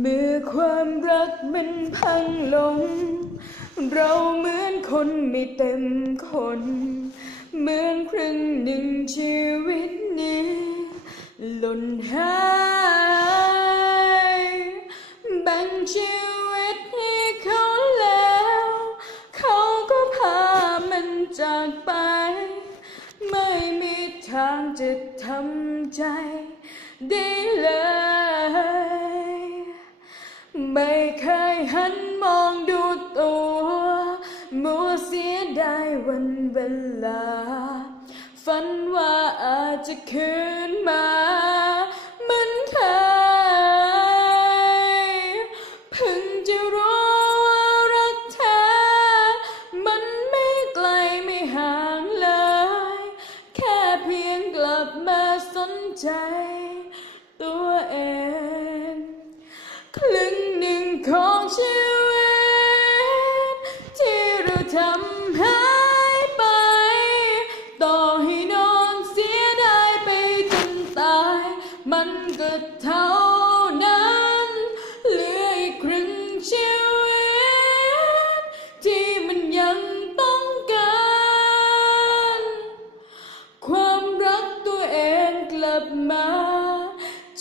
เมื่อความรักมันพังลง เราเหมือนคนไม่เต็มคน เหมือนครึ่งหนึ่งชีวิตนี้ หล่นหายแบ่งชีวิตให้เขาแล้ว เขาก็พามันจากไป ไม่มีทางจะทำใจได้เลย มัวเสียดายวันเวลา ฝันว่าอาจจะคืนมาเหมือนเคยเพิ่งจะรู้ว่ารักแท้มันไม่ไกลไม่ห่างเลย แค่เพียงกลับมาสนใจ ตัวเอง ครึ่งหนึ่งของ มา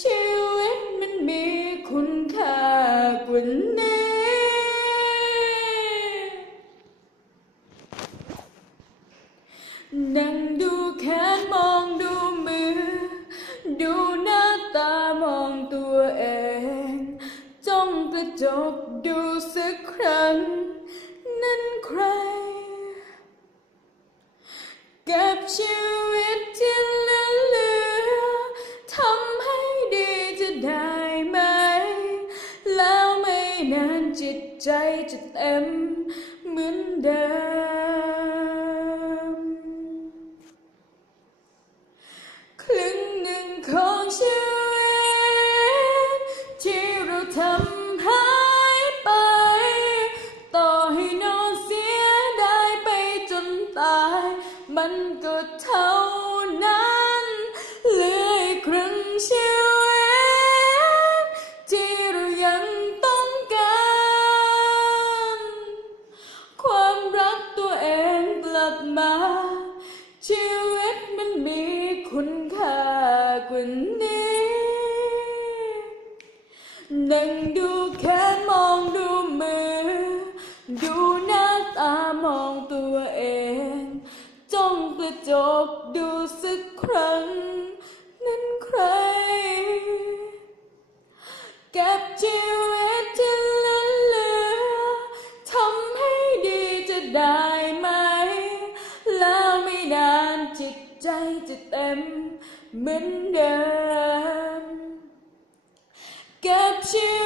ชีวิตมันมีคุณค่ากว่านี้นั่งดูแขนมองดูมือ ดูหน้าตามองตัวเอง จ้องกระจกดูสักครั้งานจิตใจจะเต็มเห นั่งดูแขนมองดูมือ ดูหน้าตามองตัวเองจ้องกระจกดูสักครั้ง นั้นใคร เก็บชีวิตที่เหลือเหลือทำให้ดีจะได้ไหม แล้วไม่นานจิตใจจะเต็มเหมือน เ